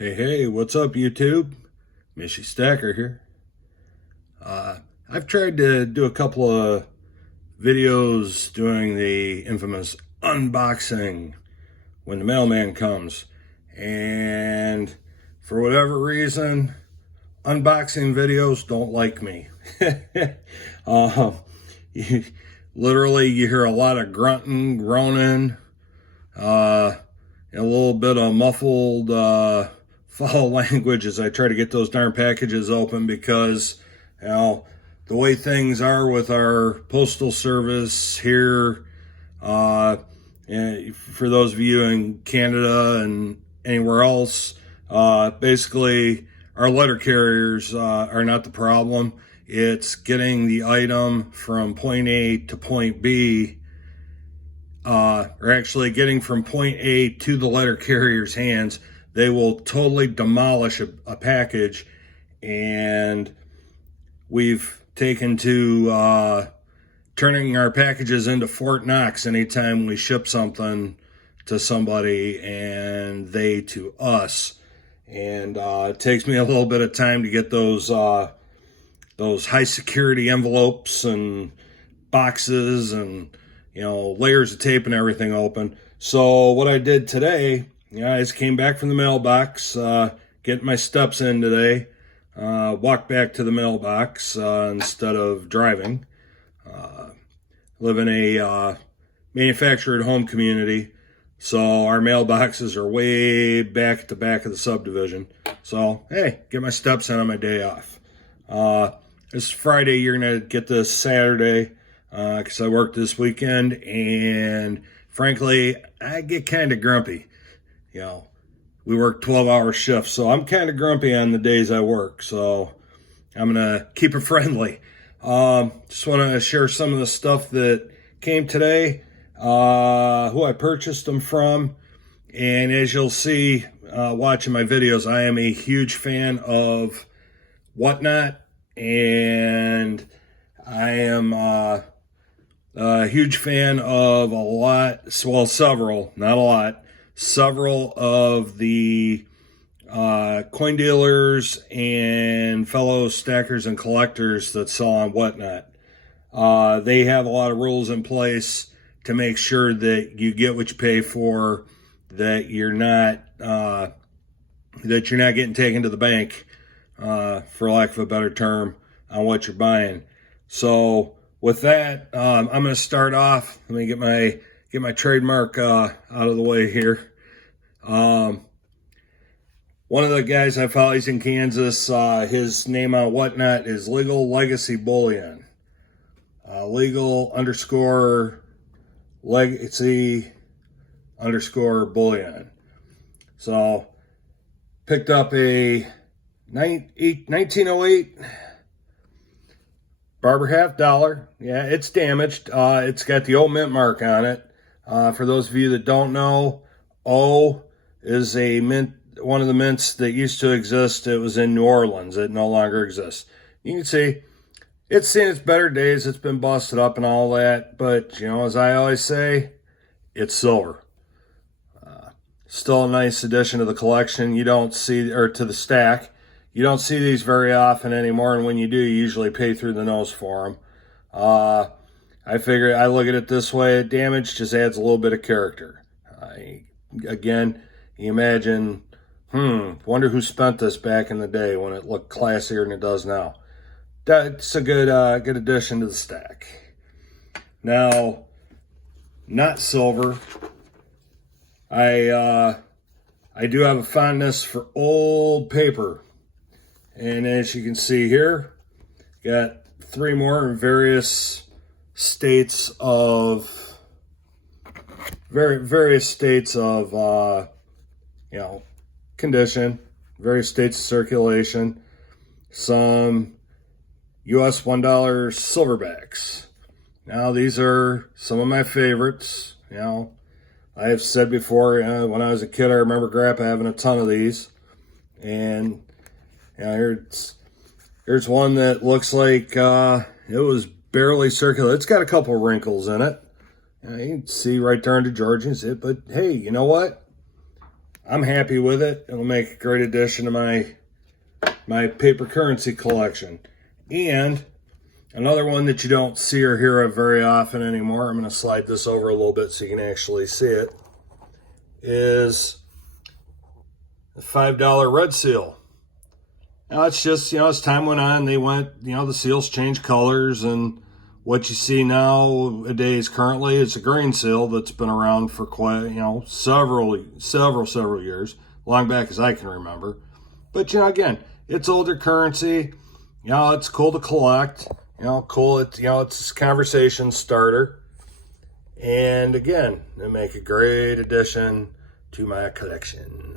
Hey, what's up, YouTube? Mishy Stacker here. I've tried to do a couple of videos doing the infamous unboxing when the mailman comes. And for whatever reason, unboxing videos don't like me. uh, you, Literally, you hear a lot of grunting, groaning, and a little bit of muffled foul language as I try to get those darn packages open because, the way things are with our postal service here, and for those of you in Canada and anywhere else, basically our letter carriers are not the problem. It's getting the item from point A to point B, or actually getting from point A to the letter carrier's hands. They will totally demolish a package, and we've taken to turning our packages into Fort Knox anytime we ship something to somebody and they to us. And it takes me a little bit of time to get those high security envelopes and boxes and layers of tape and everything open. So what I did today, I just came back from the mailbox, getting my steps in today, walked back to the mailbox instead of driving. Live in a manufactured home community, so our mailboxes are way back at the back of the subdivision. So hey, get my steps in on my day off. This Friday, you're gonna get this Saturday, because I worked this weekend, and frankly, I get kind of grumpy. We work 12-hour shifts, so I'm kind of grumpy on the days I work, so I'm gonna keep it friendly. Just want to share some of the stuff that came today, who I purchased them from, and as you'll see watching my videos, I am a huge fan of Whatnot, and I am a huge fan of several of the coin dealers and fellow stackers and collectors that sell on Whatnot. They have a lot of rules in place to make sure that you get what you pay for, that you're not getting taken to the bank, for lack of a better term, on what you're buying. So with that, I'm going to start off. Let me get my trademark out of the way here. One of the guys I follow, he's in Kansas. His name on Whatnot is Legal Legacy Bullion. Legal_legacy_bullion. So, picked up a 1908 Barber half dollar. Yeah, it's damaged. It's got the O mint mark on it. For those of you that don't know, O is a mint, one of the mints that used to exist. It was in New Orleans. It no longer exists. You can see it's seen its better days. It's been busted up and all that. But, as I always say, it's silver. Still a nice addition to the collection. You don't see, or to the stack. You don't see these very often anymore. And when you do, you usually pay through the nose for them. I figure, I look at it this way. Damage just adds a little bit of character. Again, you imagine, wonder who spent this back in the day when it looked classier than it does now. That's a good addition to the stack. Now, not silver. I do have a fondness for old paper. And as you can see here, got three more in various states of condition, various states of circulation. Some US $1 silverbacks. Now these are some of my favorites. I have said before, when I was a kid, I remember Grandpa having a ton of these. And here's one that looks like it was barely circular. It's got a couple wrinkles in it. You can see right there into Georgians. But hey, you know what? I'm happy with it. It'll make a great addition to my paper currency collection. And another one that you don't see or hear of very often anymore, I'm going to slide this over a little bit so you can actually see it, is the $5 red seal. Now it's just, as time went on, they went, the seals changed colors, and what you see nowadays currently is a green seal that's been around for quite, several years, long back as I can remember. But, again, it's older currency. It's cool to collect. Cool. It's a conversation starter. And again, they make a great addition to my collection.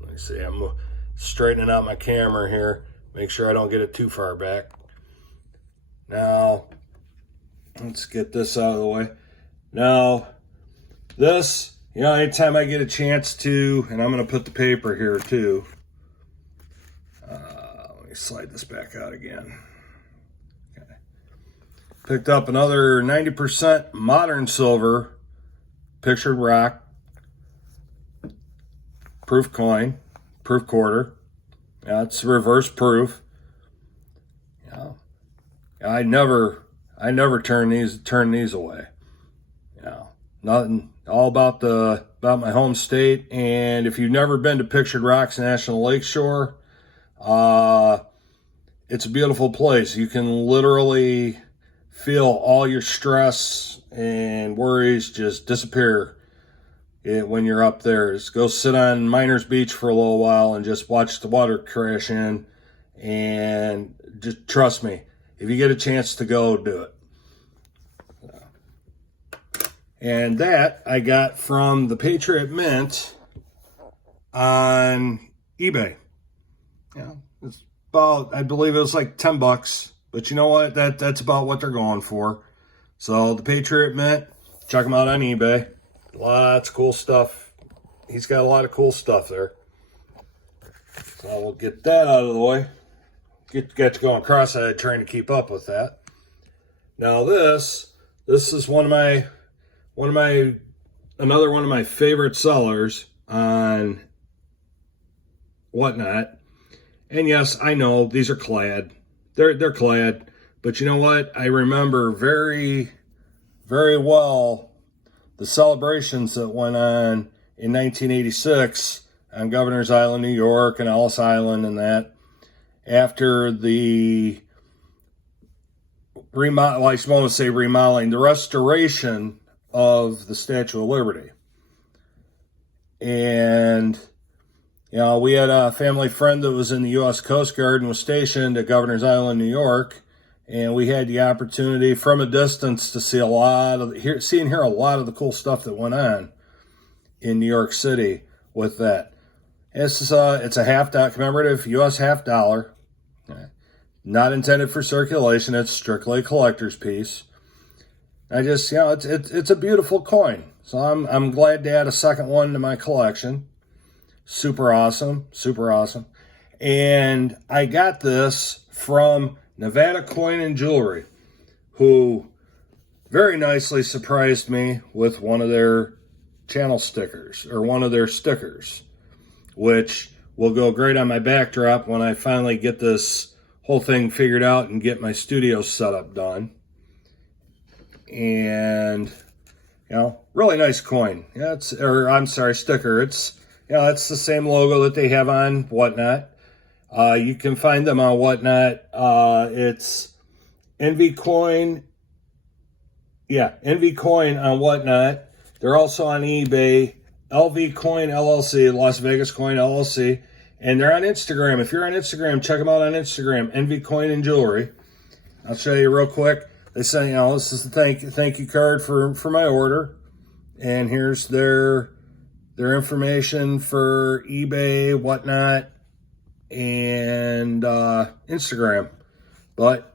Let me see. I'm straightening out my camera here. Make sure I don't get it too far back. Now, let's get this out of the way. Now, this, anytime I get a chance to, and I'm going to put the paper here too. Let me slide this back out again. Okay. Picked up another 90% modern silver pictured rock proof coin, proof quarter. It's reverse proof. I never turn these away. Nothing, all about my home state. And if you've never been to Pictured Rocks National Lakeshore, it's a beautiful place. You can literally feel all your stress and worries just disappear when you're up there. Just go sit on Miners Beach for a little while and just watch the water crash in. And just trust me, if you get a chance to go, do it. And that I got from the Patriot Mint on eBay. It's about, I believe it was like $10, but you know what? That's about what they're going for. So the Patriot Mint, check them out on eBay. Lots of cool stuff. He's got a lot of cool stuff there. So we'll get that out of the way. Get you going cross-eyed trying to keep up with that. Now this is another one of my favorite sellers on Whatnot. And yes, I know these are clad. They're clad, but you know what? I remember very, very well the celebrations that went on in 1986 on Governor's Island, New York, and Ellis Island, and that after the remodeling, the restoration of the Statue of Liberty. And we had a family friend that was in the U.S. Coast Guard and was stationed at Governor's Island, New York, and we had the opportunity from a distance to see a lot of the cool stuff that went on in New York City with that. It's a half-dollar commemorative U.S. half dollar, not intended for circulation. It's strictly a collector's piece. It's a beautiful coin. So I'm glad to add a second one to my collection. Super awesome. And I got this from Nevada Coin and Jewelry, who very nicely surprised me with one of their channel stickers, or one of their stickers, which will go great on my backdrop when I finally get this whole thing figured out and get my studio setup done. And, really nice coin. Sticker. It's the same logo that they have on Whatnot. You can find them on Whatnot. It's NV Coin. Yeah, NV Coin on Whatnot. They're also on eBay. LV Coin LLC, Las Vegas Coin LLC. And they're on Instagram. If you're on Instagram, check them out on Instagram. NV Coin and Jewelry. I'll show you real quick. They say, this is the thank you card for my order. And here's their information for eBay, Whatnot, and Instagram. But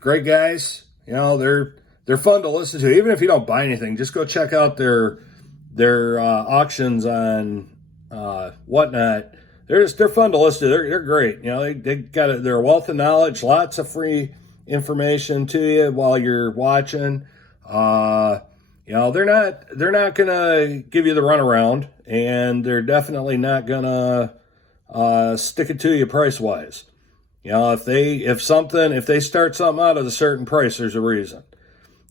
great guys. They're fun to listen to. Even if you don't buy anything, just go check out their auctions on Whatnot. They're fun to listen to. They're great. They're a wealth of knowledge, lots of free information to you while you're watching. You know, they're not gonna give you the runaround, and they're definitely not gonna stick it to you price wise. You know, if they start something out at a certain price, there's a reason.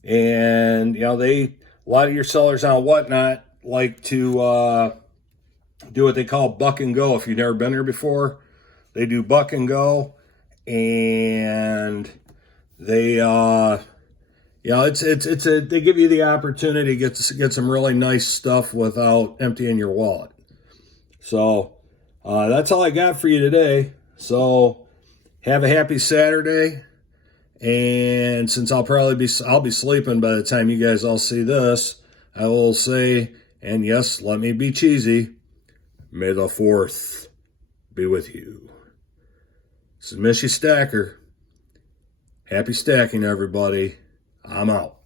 And you know, a lot of your sellers on Whatnot like to do what they call buck and go. If you've never been here before, they do buck and go, and they they give you the opportunity to get some really nice stuff without emptying your wallet. So that's all I got for you today. So have a happy Saturday. And since I'll be sleeping by the time you guys all see this, I will say, and yes, let me be cheesy, may the 4th be with you. This is Mishy Stacker. Happy stacking, everybody. I'm out.